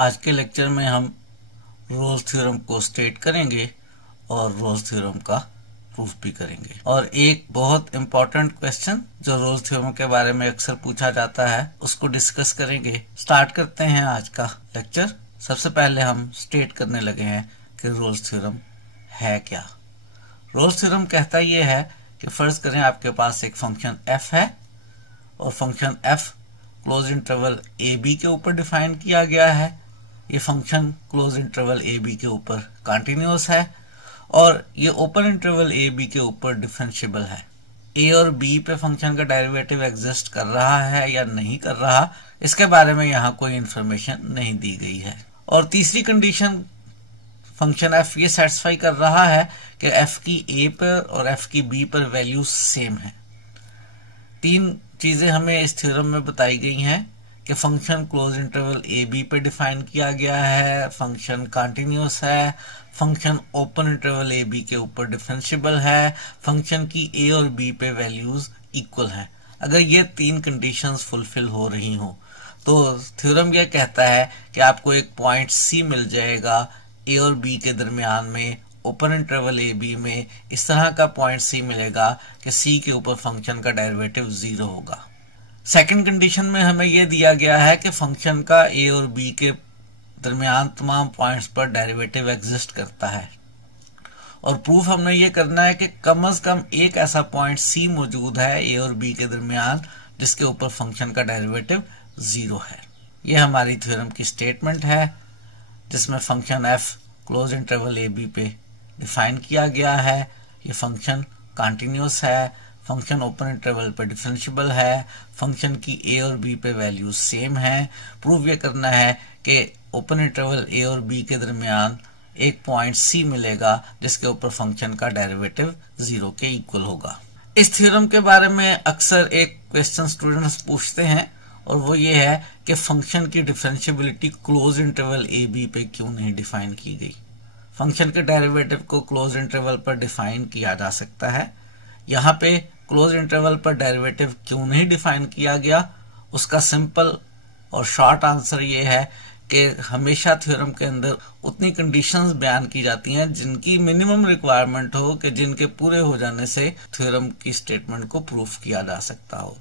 आज के लेक्चर में हम रोल्स थ्योरम को स्टेट करेंगे और रोल्स थ्योरम का प्रूफ भी करेंगे। और एक बहुत इंपॉर्टेंट क्वेश्चन जो रोल्स थ्योरम के बारे में अक्सर पूछा जाता है उसको डिस्कस करेंगे। स्टार्ट करते हैं आज का लेक्चर। सबसे पहले हम स्टेट करने लगे हैं कि रोल्स थ्योरम है क्या। रोल्स थ्योरम कहता ये है कि फर्ज करें आपके पास एक फंक्शन f है और function f close interval A B के ऊपर डिफाइन किया गया है। ये function close interval A B के ऊपर कंटिन्यूअस है और ये ओपन इंटरवल ए बी के ऊपर डिफरेंशिएबल है। ए और बी पे फंक्शन का डेरिवेटिव एग्जिस्ट कर रहा है या नहीं कर रहा, इसके बारे में यहाँ कोई इंफॉर्मेशन नहीं दी गई है। और तीसरी कंडीशन फंक्शन f ये सेटिस्फाई कर रहा है कि f की a पर और f की b पर वैल्यू सेम है। तीन चीजें हमें इस थ्योरम में बताई गई हैं कि function close interval A B पे डिफाइन किया गया है, फंक्शन कंटिन्यूअस है, function open interval A B के ऊपर डिफरेंशिएबल है, फंक्शन की ए और बी पे वैल्यूज इक्वल है। अगर ये तीन कंडीशंस फुलफिल हो रही हो तो थ्योरम यह कहता है कि आपको एक पॉइंट सी मिल जाएगा ए और बी के दरमियान में, ओपन इंटरवल ए बी में इस तरह का पॉइंट सी मिलेगा कि सी के ऊपर फंक्शन का डेरिवेटिव 0 होगा। सेकंड कंडीशन में हमें यह दिया गया है कि फंक्शन का ए और बी के दरमियान तमाम पॉइंट्स पर डेरिवेटिव एग्जिस्ट करता है और प्रूफ हमने ये करना है कि कम से कम एक ऐसा पॉइंट सी मौजूद है ए और बी के दरमियान जिसके ऊपर फंक्शन का डेरिवेटिव 0 है। यह हमारी थ्योरम की स्टेटमेंट है जिसमें function f close interval A B पे डिफाइन किया गया है। ये फंक्शन कंटिन्यूअस है, फंक्शन ओपन इंटरवल पे डिफरेंशिएबल है, फंक्शन की ए और बी पे वैल्यू सेम है। प्रूव ये करना है कि ओपन इंटरवल ए और बी के दरमियान एक पॉइंट सी मिलेगा जिसके ऊपर फंक्शन का डेरिवेटिव 0 के इक्वल होगा। इस थ्योरम के बारे में अक्सर एक क्वेश्चन स्टूडेंट्स पूछते हैं और वो ये है कि फंक्शन की differentiability close interval A B पे क्यों नहीं डिफाइन की गई। फंक्शन के डेरिवेटिव को क्लोज इंटरवल पर डिफाइन किया जा सकता है, यहाँ पे क्लोज इंटरवल पर डेरिवेटिव क्यों नहीं डिफाइन किया गया। उसका सिंपल और शॉर्ट आंसर ये है कि हमेशा थ्योरम के अंदर उतनी कंडीशंस बयान की जाती हैं जिनकी मिनिमम रिक्वायरमेंट हो कि जिनके पूरे हो जाने से थ्योरम की स्टेटमेंट को प्रूफ किया जा सकता हो।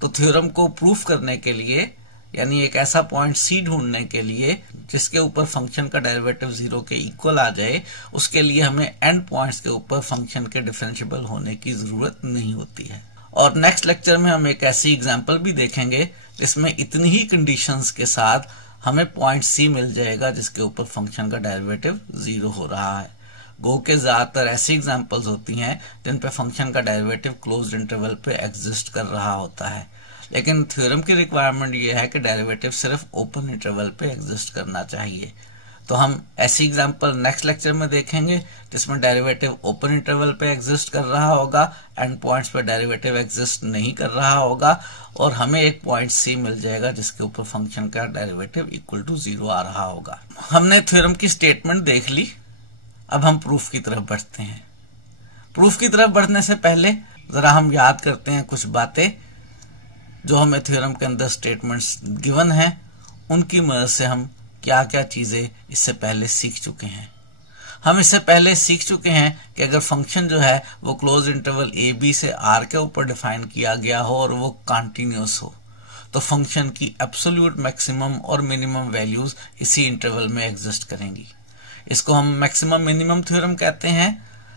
तो थ्योरम को प्रूफ करने के लिए यानी एक ऐसा पॉइंट सी ढूंढने के लिए जिसके ऊपर फंक्शन का डेरिवेटिव 0 के इक्वल आ जाए, उसके लिए हमें एंड पॉइंट्स के ऊपर फंक्शन के डिफरेंशिएबल होने की जरूरत नहीं होती है। और नेक्स्ट लेक्चर में हम एक ऐसी एग्जांपल भी देखेंगे जिसमें इतनी ही कंडीशंस के साथ हमें पॉइंट सी मिल जाएगा जिसके ऊपर फंक्शन का डेरिवेटिव 0 हो रहा है। गो के ज्यादातर ऐसी एग्जांपल्स होती हैं जिन पे फंक्शन का डेरिवेटिव क्लोज्ड इंटरवल पे एग्जिस्ट कर रहा होता है, लेकिन थ्योरम की रिक्वायरमेंट ये है कि डेरिवेटिव सिर्फ ओपन इंटरवल पे एग्जिस्ट करना चाहिए। तो हम ऐसी एग्जांपल नेक्स्ट लेक्चर में देखेंगे जिसमें डेरिवेटिव ओपन इंटरवल पे एग्जिस्ट कर रहा होगा, एंड पॉइंट्स पे डेरिवेटिव एग्जिस्ट नहीं कर रहा होगा और हमें एक पॉइंट सी मिल जाएगा जिसके ऊपर फंक्शन का डेरिवेटिव इक्वल टू 0 आ रहा होगा। हमने थ्योरम की स्टेटमेंट देख ली, अब हम प्रूफ की तरफ बढ़ते हैं। प्रूफ की तरफ बढ़ने से पहले जरा हम याद करते हैं कुछ बातें जो हमें थ्योरम के अंदर स्टेटमेंट्स गिवन हैं, उनकी मदद से हम क्या क्या चीजें इससे पहले सीख चुके हैं। हम इससे पहले सीख चुके हैं कि अगर फंक्शन जो है वो क्लोज इंटरवल ए बी से आर के ऊपर डिफाइन किया गया हो और वो कंटिन्यूअस हो तो फंक्शन की एब्सोल्यूट मैक्सिमम और मिनिमम वैल्यूज इसी इंटरवल में एग्जिस्ट करेंगी। इसको हम मैक्सिमम मिनिमम थ्योरम कहते हैं।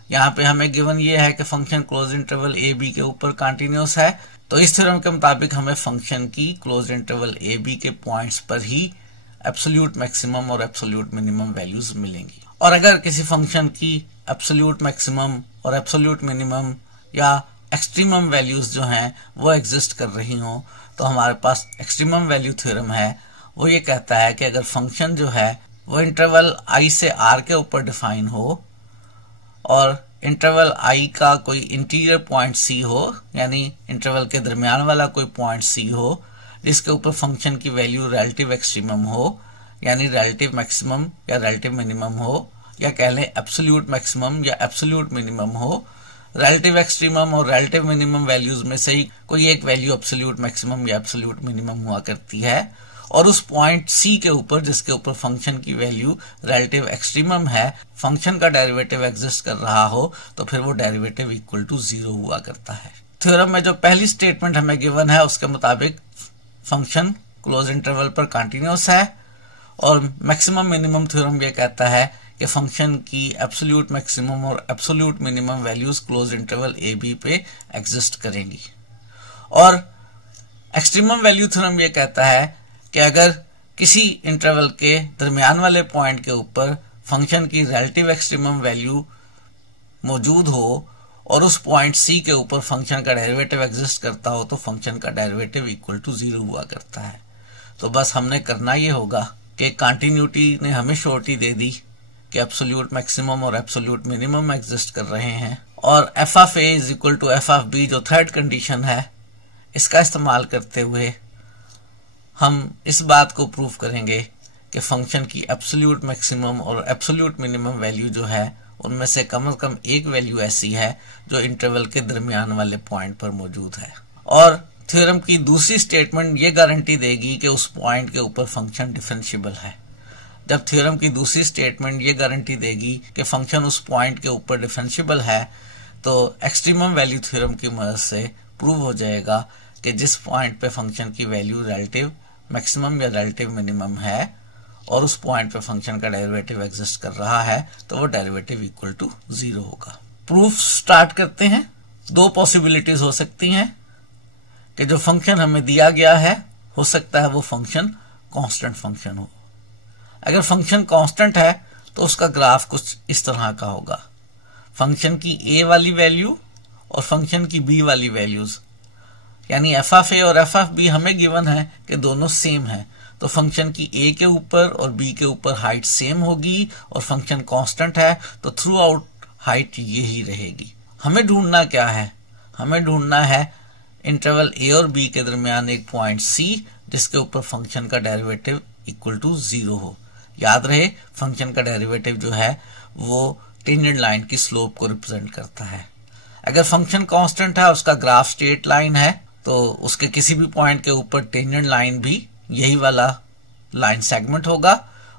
यहाँ पे हमें गिवन ये है कि function close interval A B के ऊपर कंटिन्यूअस है, तो इस थ्योरम के मुताबिक हमें फंक्शन की क्लोज इंटरवल ए बी के पॉइंट्स पर ही एब्सोल्यूट मैक्सिमम और एब्सोल्यूट मिनिमम वैल्यूज मिलेंगी। और अगर किसी फंक्शन की एब्सोल्यूट मैक्सिमम और एब्सोल्यूट मिनिमम या एक्सट्रीमम वैल्यूज जो हैं वो एग्जिस्ट कर रही हों तो हमारे पास एक्सट्रीमम वैल्यू थ्योरम है। वो ये कहता है कि अगर फंक्शन जो है वो इंटरवल आई से आर के ऊपर डिफाइन हो और इंटरवल आई का कोई इंटीरियर पॉइंट सी हो, यानी इंटरवल के दरमियान वाला कोई पॉइंट सी हो जिसके ऊपर फंक्शन की वैल्यू रिलेटिव एक्सट्रीमम हो, यानी रिलेटिव मैक्सिमम या रिलेटिव मिनिमम हो, या कह लें एब्सोल्यूट मैक्सिमम या एब्सोल्यूट मिनिमम हो। रिलेटिव एक्सट्रीमम और रिलेटिव मिनिमम वैल्यूज में से ही कोई एक वैल्यू एब्सोल्यूट मैक्सिमम या एब्सोल्यूट मिनिमम हुआ करती है और उस पॉइंट सी के ऊपर जिसके ऊपर फंक्शन की वैल्यू रिलेटिव एक्सट्रीमम है फंक्शन का डेरिवेटिव एग्जिस्ट कर रहा हो तो फिर वो डेरिवेटिव इक्वल टू 0 हुआ करता है। थ्योरम में जो पहली स्टेटमेंट हमें गिवन है उसके मुताबिक फंक्शन क्लोज इंटरवल पर कंटिन्यूअस है और मैक्सिमम मिनिमम थ्योरम ये कहता है कि फंक्शन की एब्सोल्यूट मैक्सिमम और absolute minimum values close interval A B पे एग्जिस्ट करेंगी। और एक्सट्रीमम वैल्यू थ्योरम ये कहता है कि अगर किसी इंटरवल के दरमियान वाले पॉइंट के ऊपर फंक्शन की रिलेटिव एक्सट्रीमम वैल्यू मौजूद हो और उस पॉइंट सी के ऊपर फंक्शन का डेरिवेटिव एग्जिस्ट करता हो तो फंक्शन का डेरिवेटिव इक्वल टू 0 हुआ करता है। तो बस हमने करना ये होगा कि कंटिन्यूटी ने हमें श्योरिटी दे दी कि एब्सोल्यूट मैक्सिमम और एब्सोल्यूट मिनिमम एग्जिस्ट कर रहे हैं और f of A is equal to f of B जो थर्ड कंडीशन है इसका इस्तेमाल करते हुए हम इस बात को प्रूव करेंगे कि फंक्शन की एब्सोल्यूट मैक्सिमम और एब्सोल्यूट मिनिमम वैल्यू जो है उनमें से कम एक वैल्यू ऐसी है जो इंटरवल के दरमियान वाले पॉइंट पर मौजूद है। और थ्योरम की दूसरी स्टेटमेंट ये गारंटी देगी कि उस पॉइंट के ऊपर फंक्शन डिफरेंशिएबल है। जब थ्योरम की दूसरी स्टेटमेंट ये गारंटी देगी कि फंक्शन उस पॉइंट के ऊपर डिफरेंशिएबल है तो एक्सट्रीमम वैल्यू थ्योरम की मदद से प्रूव हो जाएगा कि जिस पॉइंट पे फंक्शन की वैल्यू रिलेटिव मैक्सिमम या रिलेटिव मिनिमम है और उस पॉइंट पे फंक्शन का डेरिवेटिव एग्जिस्ट कर रहा है तो वो डेरिवेटिव इक्वल टू 0 होगा। प्रूफ स्टार्ट करते हैं। दो पॉसिबिलिटीज हो सकती हैं कि जो फंक्शन हमें दिया गया है हो सकता है वो फंक्शन कांस्टेंट फंक्शन हो। अगर फंक्शन कांस्टेंट है तो उसका ग्राफ कुछ इस तरह का होगा। फंक्शन की ए वाली वैल्यू और फंक्शन की बी वाली वैल्यूज यानी एफ ऑफ ए और एफ ऑफ बी हमें गिवन है कि दोनों सेम है तो फंक्शन की ए के ऊपर और बी के ऊपर हाइट सेम होगी और फंक्शन कांस्टेंट है तो थ्रू आउट हाइट यही रहेगी। हमें ढूंढना क्या है? हमें ढूंढना है इंटरवल ए और बी के दरमियान एक पॉइंट सी जिसके ऊपर फंक्शन का डेरिवेटिव इक्वल टू 0 हो। याद रहे फंक्शन का डेरिवेटिव जो है वो टेंजेंट लाइन की स्लोप को रिप्रेजेंट करता है। अगर फंक्शन कांस्टेंट है उसका ग्राफ स्ट्रेट लाइन है तो उसके किसी भी पॉइंट के ऊपर टेंजेंट लाइन भी यही वाला लाइन सेगमेंट होगा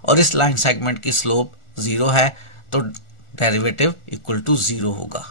और इस लाइन सेगमेंट की स्लोप 0 है तो डेरिवेटिव इक्वल टू 0 होगा।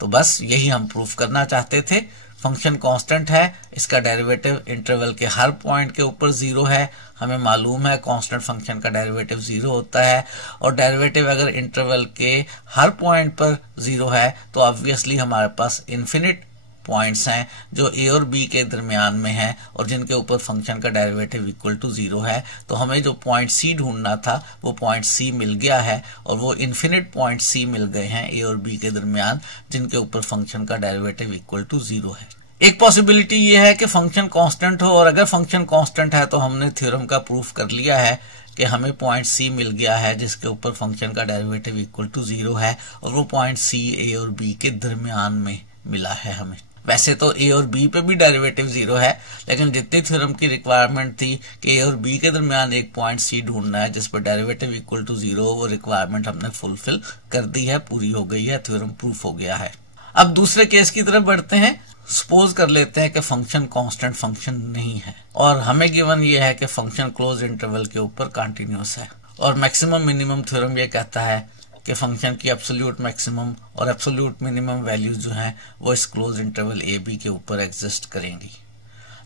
तो बस यही हम प्रूफ करना चाहते थे। फंक्शन कांस्टेंट है, इसका डेरिवेटिव इंटरवल के हर पॉइंट के ऊपर 0 है। हमें मालूम है कांस्टेंट फंक्शन का डेरिवेटिव 0 होता है और डेरिवेटिव अगर इंटरवल के हर पॉइंट पर 0 है तो ऑब्वियसली हमारे पास इन्फिनिट पॉइंट्स हैं जो ए और बी के दरमियान में हैं और जिनके ऊपर फंक्शन का डेरिवेटिव इक्वल टू 0 है। तो हमें जो पॉइंट सी ढूंढना था वो पॉइंट सी मिल गया है और वो इन्फिनिट पॉइंट सी मिल गए हैं ए और बी के दरमियान जिनके ऊपर फंक्शन का डेरिवेटिव इक्वल टू 0 है। एक पॉसिबिलिटी ये है कि फंक्शन कांस्टेंट हो और अगर फंक्शन कांस्टेंट है तो हमने थ्योरम का प्रूफ कर लिया है कि हमें पॉइंट सी मिल गया है जिसके ऊपर फंक्शन का डेरिवेटिव इक्वल टू 0 है और वो पॉइंट सी ए और बी के दरमियान में मिला है हमें। वैसे तो ए और बी पे भी डेरिवेटिव 0 है लेकिन जितनी थ्योरम की रिक्वायरमेंट थी कि ए और बी के दरमियान एक पॉइंट सी ढूंढना है जिस पर डेरिवेटिव इक्वल टू 0 वो रिक्वायरमेंट हमने फुलफिल कर दी है, पूरी हो गई है, थ्योरम प्रूफ हो गया है। अब दूसरे केस की तरफ बढ़ते हैं। सपोज कर लेते हैं कि फंक्शन कांस्टेंट फंक्शन नहीं है और हमें गिवन ये है कि फंक्शन क्लोज इंटरवल के ऊपर कंटिन्यूअस है और मैक्सिमम मिनिमम थ्योरम ये कहता है कि फंक्शन की एब्सोल्यूट मैक्सिमम और एब्सोल्यूट मिनिमम वैल्यूज जो हैं वो इस क्लोज इंटरवल ए बी के ऊपर एग्जिस्ट करेंगी।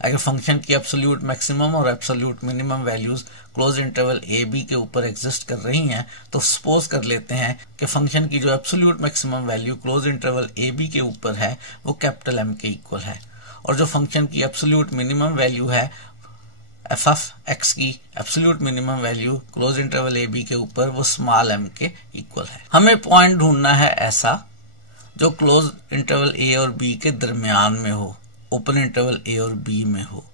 अगर फंक्शन की एब्सोल्यूट मैक्सिमम और absolute minimum values close interval A B के ऊपर एग्जिस्ट कर रही हैं तो सपोज कर लेते हैं कि फंक्शन की जो absolute maximum value close interval A B के ऊपर है वो कैपिटल एम के इक्वल है और जो फंक्शन की एब्सोल्यूट मिनिमम वैल्यू है एफ ऑफ एक्स की absolute minimum value close interval A B के ऊपर वो स्मॉल एम के इक्वल है। हमें पॉइंट ढूंढना है ऐसा जो क्लोज इंटरवल ए और बी के दरमियान में हो, ओपन इंटरवल ए और बी में हो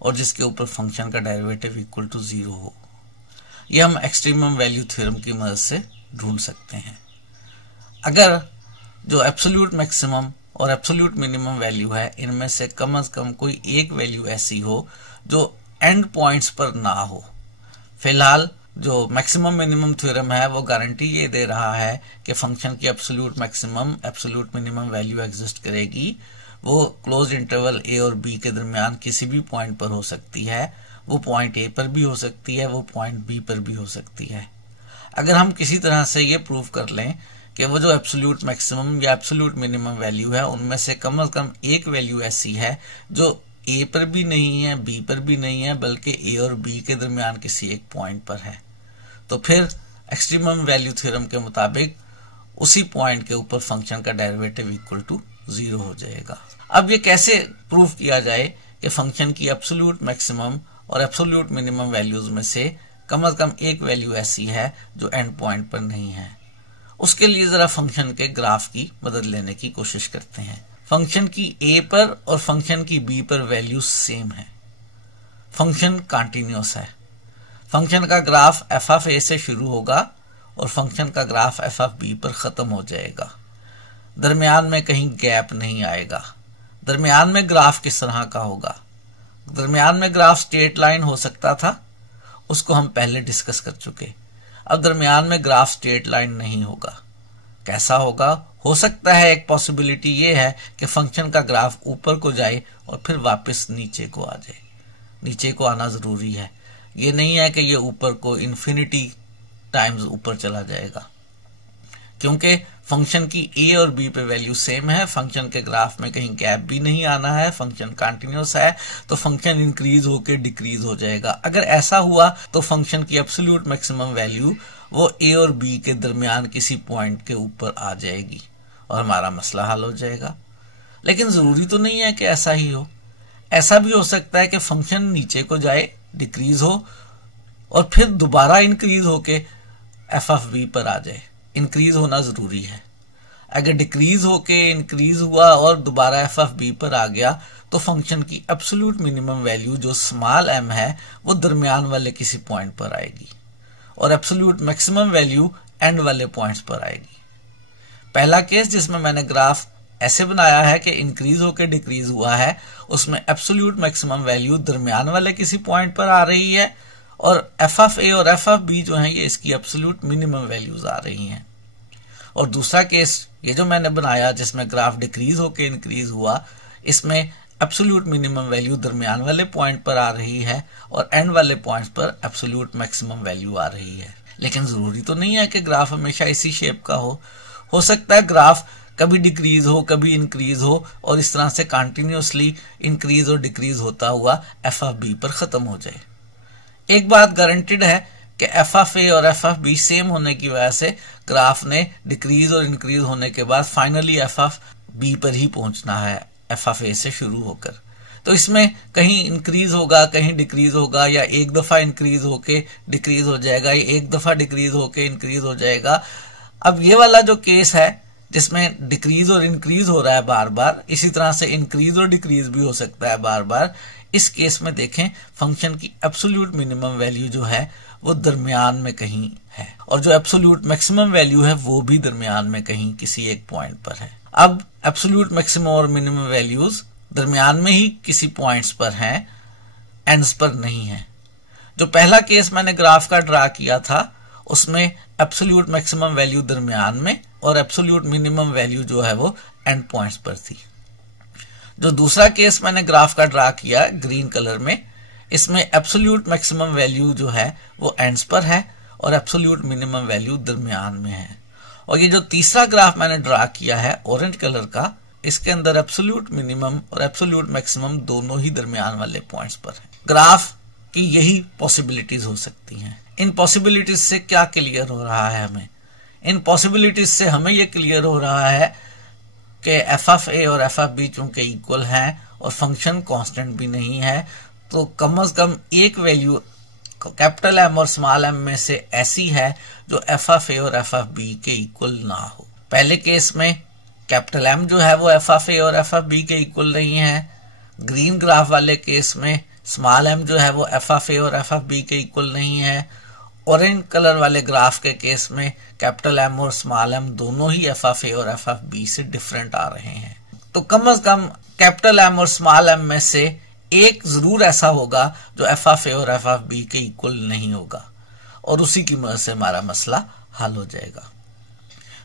और जिसके ऊपर फंक्शन का डेरिवेटिव इक्वल टू 0 हो। यह हम एक्सट्रीमम वैल्यू थ्योरम की मदद से ढूंढ सकते हैं। अगर जो एब्सोल्यूट मैक्सिमम और एब्सोल्यूट मिनिमम वैल्यू है इनमें से कम कोई एक वैल्यू ऐसी हो जो एंड पॉइंट्स पर ना हो। फिलहाल जो मैक्सिमम मिनिमम थ्योरम है वो गारंटी ये दे रहा है कि फंक्शन की absolute maximum absolute minimum value exist करेगी, वो क्लोज इंटरवल ए और बी के दरमियान किसी भी पॉइंट पर हो सकती है वो पॉइंट ए पर भी हो सकती है, वो पॉइंट बी पर भी हो सकती है। अगर हम किसी तरह से ये प्रूव कर लें कि वो जो एब्सोल्यूट मैक्सिमम या एब्सोल्यूट मिनिमम वैल्यू है उनमें से कम एक वैल्यू ऐसी है जो ए पर भी नहीं है, बी पर भी नहीं है, बल्कि ए और बी के दरमियान किसी एक पॉइंट पर है, तो फिर एक्सट्रीमम वैल्यू थ्योरम के मुताबिक उसी पॉइंट के ऊपर फंक्शन का डेरिवेटिव इक्वल टू 0 हो जाएगा। अब ये कैसे प्रूव किया जाए कि फंक्शन की एब्सोल्यूट मैक्सिमम और एब्सोल्यूट मिनिमम वैल्यूज में से कम एक वैल्यू ऐसी है जो एंड पॉइंट पर नहीं है। उसके लिए जरा फंक्शन के ग्राफ की मदद लेने की कोशिश करते हैं। फंक्शन की ए पर और फंक्शन की बी पर वैल्यूज सेम है, फंक्शन कंटिन्यूअस है। फंक्शन का ग्राफ एफ ऑफ ए से शुरू होगा और फंक्शन का ग्राफ एफ ऑफ बी पर खत्म हो जाएगा, दरमियान में कहीं गैप नहीं आएगा। दरमियान में ग्राफ किस तरह का होगा? दरमियान में ग्राफ स्ट्रेट लाइन हो सकता था, उसको हम पहले डिस्कस कर चुके। अब दरमियान में ग्राफ स्ट्रेट लाइन नहीं होगा। कैसा होगा? हो सकता है एक पॉसिबिलिटी ये है कि फंक्शन का ग्राफ ऊपर को जाए और फिर वापस नीचे को आ जाए। नीचे को आना जरूरी है, ये नहीं है कि ये ऊपर को इन्फिनिटी टाइम्स ऊपर चला जाएगा, क्योंकि फंक्शन की ए और बी पे वैल्यू सेम है, फंक्शन के ग्राफ में कहीं गैप भी नहीं आना है, फंक्शन कंटिन्यूअस है, तो फंक्शन इंक्रीज होकर डिक्रीज हो जाएगा। अगर ऐसा हुआ तो फंक्शन की एब्सोल्यूट मैक्सिमम वैल्यू वो ए और बी के दरमियान किसी पॉइंट के ऊपर आ जाएगी और हमारा मसला हल हो जाएगा। लेकिन जरूरी तो नहीं है कि ऐसा ही हो। ऐसा भी हो सकता है कि फंक्शन नीचे को जाए, डिक्रीज हो और फिर दोबारा इंक्रीज होके एफ ऑफ बी पर आ जाए। इंक्रीज होना जरूरी है। अगर डिक्रीज होके इंक्रीज हुआ और दोबारा एफ ऑफ बी पर आ गया तो फंक्शन की एब्सोल्यूट मिनिमम वैल्यू जो स्मॉल एम है वो दरमियान वाले किसी पॉइंट पर आएगी और एब्सोल्यूट मैक्सिमम वैल्यू एंड वाले पॉइंट्स पर आएगी। पहला केस जिसमें मैंने ग्राफ ऐसे बनाया है कि इंक्रीज होकर डिक्रीज हुआ है, उसमें एब्सोल्यूट मैक्सिमम वैल्यू दरमियान वाले किसी पॉइंट पर आ रही है और एफ ऑफ ए और एफ ऑफ बी जो है ये इसकी एब्सोल्यूट मिनिमम वैल्यूज आ रही हैं। और दूसरा केस ये जो मैंने बनाया जिसमें ग्राफ डिक्रीज होकर इंक्रीज हुआ, इसमें एब्सोल्यूट मिनिमम वैल्यू दरमियान वाले पॉइंट पर आ रही है और एंड वाले पॉइंट्स पर एब्सोल्यूट मैक्सिमम वैल्यू आ रही है। लेकिन जरूरी तो नहीं है कि ग्राफ हमेशा इसी शेप का हो सकता है ग्राफ कभी डिक्रीज हो, कभी इंक्रीज हो और इस तरह से कंटिन्यूअसली इंक्रीज और डिक्रीज होता हुआ एफ ऑफ बी पर खत्म हो जाए। एक बात गारंटेड है कि एफ ऑफ ए और एफ ऑफ बी सेम होने की वजह से ग्राफ ने डिक्रीज और इंक्रीज होने के बाद फाइनली एफ ऑफ बी पर ही पहुंचना है, एफ ऑफ ए से शुरू होकर। तो इसमें कहीं इंक्रीज होगा, कहीं डिक्रीज होगा, या एक दफा इंक्रीज होके डिक्रीज हो जाएगा, या एक दफा डिक्रीज होके इंक्रीज हो जाएगा। अब ये वाला जो केस है जिसमें डिक्रीज और इंक्रीज हो रहा है बार बार, इसी तरह से इंक्रीज और डिक्रीज भी हो सकता है बार बार। इस केस में देखें फंक्शन की एब्सोल्यूट मिनिमम वैल्यू जो है वो दरमियान में कहीं है और जो एब्सोल्यूट मैक्सिमम वैल्यू है वो भी दरमियान में कहीं किसी एक पॉइंट पर है। अब एब्सोल्यूट मैक्सिमम और मिनिमम वैल्यूज दरमियान में ही किसी पॉइंट्स पर हैं, एंड्स पर नहीं है। जो पहला केस मैंने ग्राफ का ड्रा किया था उसमें एब्सोल्यूट मैक्सिमम वैल्यू दरमियान में और एब्सोल्यूट मिनिमम वैल्यू जो है वो एंड पॉइंट्स पर थी। जो दूसरा केस मैंने ग्राफ का ड्रा किया ग्रीन कलर में, इसमें एब्सोल्यूट मैक्सिमम वैल्यू जो है वो एंड्स पर है और एब्सोल्यूट मिनिमम वैल्यू दरमियान में है। और ये जो तीसरा ग्राफ मैंने ड्रा किया है ऑरेंज कलर का, इसके अंदर एब्सोल्यूट मिनिमम और एब्सोल्यूट मैक्सिमम दोनों ही दरमियान वाले पॉइंट्स पर है। ग्राफ की यही पॉसिबिलिटीज हो सकती हैं। इन पॉसिबिलिटीज से क्या क्लियर हो रहा है हमें? इन पॉसिबिलिटीज से हमें यह क्लियर हो रहा है कि एफ ऑफ ए और एफ ऑफ बी चूंकि इक्वल हैं और फंक्शन कांस्टेंट भी नहीं है, तो कम से कम एक वैल्यू कैपिटल एम और स्मॉल एम में से ऐसी है जो एफ ऑफ ए और एफ ऑफ बी के इक्वल ना हो। पहले केस में कैपिटल एम जो है वो एफ ऑफ ए और एफ ऑफ बी के इक्वल नहीं है। ग्रीन ग्राफ वाले केस में स्मॉल एम जो है वो एफ ऑफ ए और एफ ऑफ बी के इक्वल नहीं है। ऑरेंज कलर वाले ग्राफ के केस में कैपिटल एम और स्मॉल एम दोनों ही एफ ऑफ ए और एफ ऑफ बी से डिफरेंट आ रहे हैं। तो कम से कम कैपिटल एम और स्मॉल एम में से एक जरूर ऐसा होगा जो एफ ऑफ ए और एफ ऑफ बी के इक्वल नहीं होगा और उसी की मदद से हमारा मसला हल हो जाएगा।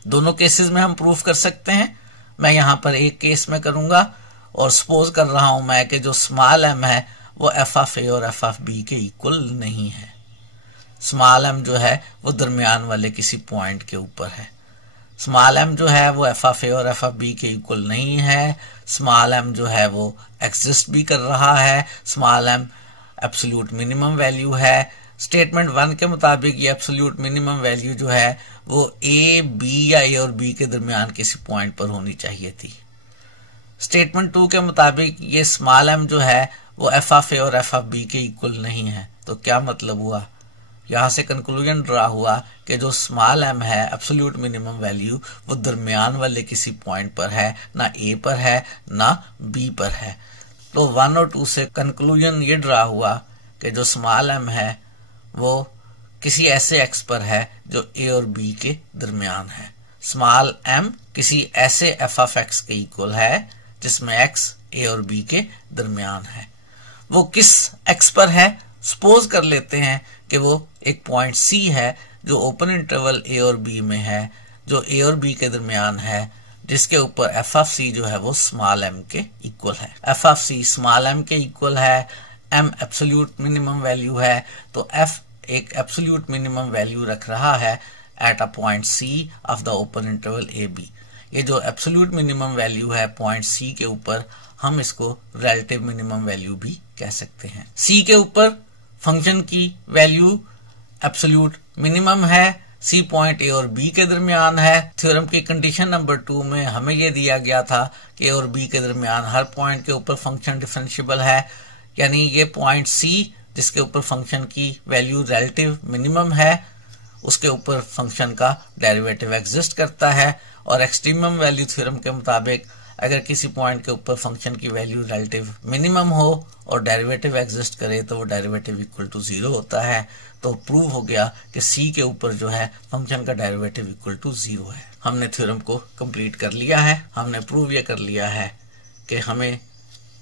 दोनों केसेस में हम प्रूफ कर सकते हैं। मैं यहाँ पर एक केस में करूंगा और सपोज कर रहा हूं मैं कि जो स्मॉल एम है वो एफ ऑफ ए और एफ ऑफ बी के इक्वल नहीं है। स्मॉल एम जो है वो दरमियान वाले किसी पॉइंट के ऊपर है। स्मॉल एम जो है वो एफ ऑफ ए और एफ ऑफ बी के इक्वल नहीं है। स्मॉल एम जो है वो एग्जिस्ट भी कर रहा है। Small M absolute minimum value है। स्टेटमेंट 1 के मुताबिक ये एब्सोल्यूट मिनिमम वैल्यू जो है वो ए बी या ए और बी के दरमियान किसी पॉइंट पर होनी चाहिए थी। स्टेटमेंट 2 के मुताबिक ये स्मॉल एम जो है वो एफ ऑफ ए और एफ ऑफ बी के इक्वल नहीं है। तो क्या मतलब हुआ, यहां से कंक्लूजन ड्रा हुआ कि जो स्मॉल एम है एब्सोल्यूट मिनिमम वैल्यू वो दरमियान वाले किसी पॉइंट पर है, ना ए पर है ना बी पर है। तो 1 और 2 से कंक्लूजन ये ड्रा हुआ कि जो स्मॉल एम है वो किसी ऐसे एक्स पर है जो ए और बी के दरमियान है। स्मॉल एम किसी ऐसे एफ ऑफ एक्स के इक्वल है जिसमें एक्स ए और बी के दरमियान है। वो किस एक्स पर है, सपोज कर लेते हैं कि वो एक पॉइंट सी है जो ओपन इंटरवल ए और बी में है, जो ए और बी के दरमियान है, जिसके ऊपर एफ ऑफ सी जो है वो स्मॉल एम के इक्वल है। F of C small M के इक्वल है, एम एब्सोल्यूट मिनिमम वैल्यू है, तो एफ एक एब्सोल्यूट मिनिमम वैल्यू रख रहा है at a point C of the open interval A B. ये जो एब्सोल्यूट मिनिमम वैल्यू है पॉइंट सी के ऊपर, हम इसको रिलेटिव मिनिमम वैल्यू भी कह सकते हैं। सी के ऊपर फंक्शन की वैल्यू एब्सोल्यूट मिनिमम है, सी पॉइंट ए और बी के दरमियान है। थ्योरम की कंडीशन नंबर 2 में हमें यह दिया गया था कि ए और बी के दरमियान हर पॉइंट के ऊपर फंक्शन डिफरेंशिएबल है, यानी ये पॉइंट सी जिसके ऊपर फंक्शन की वैल्यू रिलेटिव मिनिमम है उसके ऊपर फंक्शन का डेरिवेटिव एग्जिस्ट करता है। और एक्सट्रीमम वैल्यू थ्योरम के मुताबिक अगर किसी पॉइंट के ऊपर फंक्शन की वैल्यू रिलेटिव मिनिमम हो और डेरिवेटिव एग्जिस्ट करे तो वो डेरिवेटिव इक्वल टू 0 होता है। तो प्रूव हो गया कि सी के ऊपर जो है फंक्शन का डेरिवेटिव इक्वल टू 0 है। हमने थ्योरम को कंप्लीट कर लिया है। हमने प्रूव ये कर लिया है कि हमें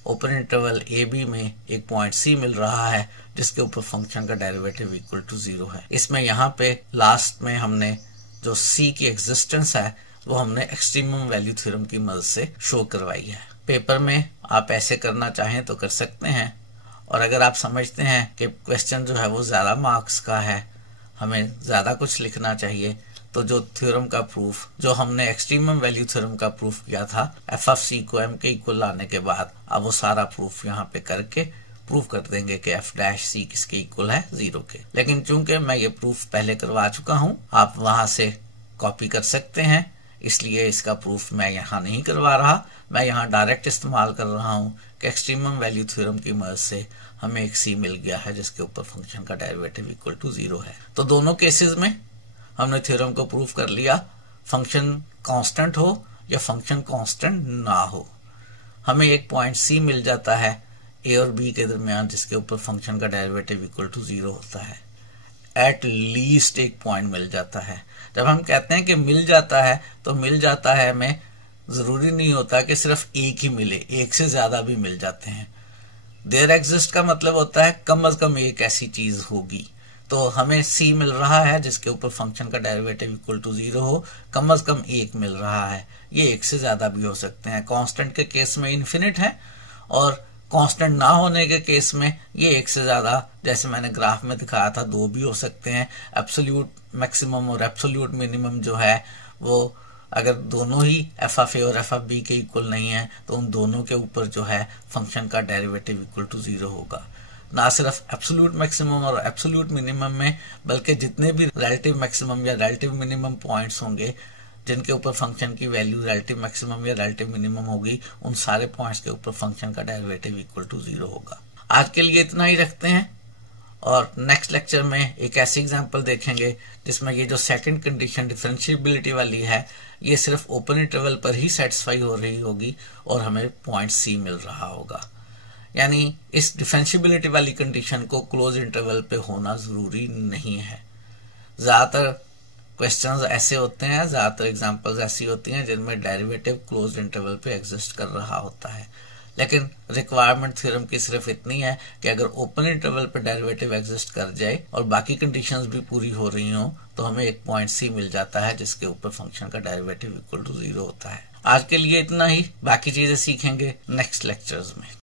ओपन इंटरवल ए बी में एक पॉइंट सी मिल रहा है जिसके ऊपर फंक्शन का डेरिवेटिव इक्वल टू 0 है। इसमें यहाँ पे लास्ट में हमने जो सी की एग्जिस्टेंस है वो हमने एक्सट्रीमम वैल्यू थ्योरम की मदद से शो करवाई है। पेपर में आप ऐसे करना चाहें तो कर सकते हैं, और अगर आप समझते हैं कि क्वेश्चन जो है वो ज्यादा मार्क्स का है, हमें ज्यादा कुछ लिखना चाहिए, तो जो थ्योरम का प्रूफ जो हमने एक्सट्रीमम वैल्यू थ्योरम का प्रूफ किया था एफ ऑफ सी को एम के इक्वल लाने के बाद, अब वो सारा प्रूफ यहाँ पे करके प्रूफ कर देंगे कि एफ डैश सी किसके इक्वल है 0 के। लेकिन चूंकि मैं ये प्रूफ पहले करवा चुका हूँ, आप वहां से कॉपी कर सकते हैं, इसलिए इसका प्रूफ मैं यहाँ नहीं करवा रहा। मैं यहाँ डायरेक्ट इस्तेमाल कर रहा हूँ कि एक्सट्रीमम वैल्यू थ्योरम की मदद से हमें एक सी मिल गया है जिसके ऊपर फंक्शन का डेरिवेटिव इक्वल टू 0 है। तो दोनों केसेस में हमने थ्योरम को प्रूफ कर लिया, फंक्शन कांस्टेंट हो या फंक्शन कांस्टेंट ना हो, हमें एक पॉइंट सी मिल जाता है ए और बी के दरमियान जिसके ऊपर फंक्शन का डेरिवेटिव इक्वल टू 0 होता है। एट लीस्ट एक पॉइंट मिल जाता है। जब हम कहते हैं कि मिल जाता है तो मिल जाता है में जरूरी नहीं होता कि सिर्फ एक ही मिले, एक से ज्यादा भी मिल जाते हैं। देयर एग्जिस्ट का मतलब होता है कम से कम एक ऐसी चीज होगी। तो हमें सी मिल रहा है जिसके ऊपर फंक्शन का डेरिवेटिव इक्वल टू 0 हो, कम से कम एक मिल रहा है, ये एक से ज्यादा भी हो सकते हैं। कांस्टेंट के केस में इन्फिनिट है और कांस्टेंट ना होने के केस में ये एक से ज्यादा, जैसे मैंने ग्राफ में दिखाया था, 2 भी हो सकते हैं। एब्सोल्यूट मैक्सिमम और एब्सोल्यूट मिनिमम जो है वो अगर दोनों ही एफ ऑफ ए और एफ ऑफ बी के इक्वल नहीं है तो उन दोनों के ऊपर जो है फंक्शन का डेरिवेटिव इक्वल टू 0 होगा। ना सिर्फ एब्सोल्यूट मैक्सिमम और एब्सोल्यूट मिनिमम में, बल्कि जितने भी रिलेटिव मैक्सिमम या रिलेटिव मिनिमम पॉइंट्स होंगे जिनके ऊपर फंक्शन की वैल्यू रिलेटिव मैक्सिमम या रिलेटिव मिनिमम होगी, उन सारे पॉइंट्स के ऊपर फंक्शन का डेरिवेटिव इक्वल टू 0 होगा। आज के लिए इतना ही रखते हैं और नेक्स्ट लेक्चर में एक ऐसी एग्जांपल देखेंगे जिसमें ये जो सेकंड कंडीशन डिफरेंशिएबिलिटी वाली है ये सिर्फ ओपन इंटरवल पर ही सेटिस्फाई हो रही होगी और हमें पॉइंट सी मिल रहा होगा। यानी इस डिफरेंशिएबिलिटी वाली कंडीशन को क्लोज इंटरवल पे होना जरूरी नहीं है। ज्यादातर क्वेश्चंस ऐसे होते हैं, ज्यादातर एग्जांपल्स ऐसी होती हैं जिनमें डेरिवेटिव क्लोज इंटरवल पे एग्जिस्ट कर रहा होता है। लेकिन रिक्वायरमेंट थ्योरम की सिर्फ इतनी है कि अगर ओपन इंटरवल पे डेरिवेटिव एग्जिस्ट कर जाए और बाकी कंडीशंस भी पूरी हो रही हो तो हमें एक पॉइंट सी मिल जाता है जिसके ऊपर फंक्शन का डेरिवेटिव इक्वल टू 0 होता है। आज के लिए इतना ही, बाकी चीजें सीखेंगे नेक्स्ट लेक्चर्स में।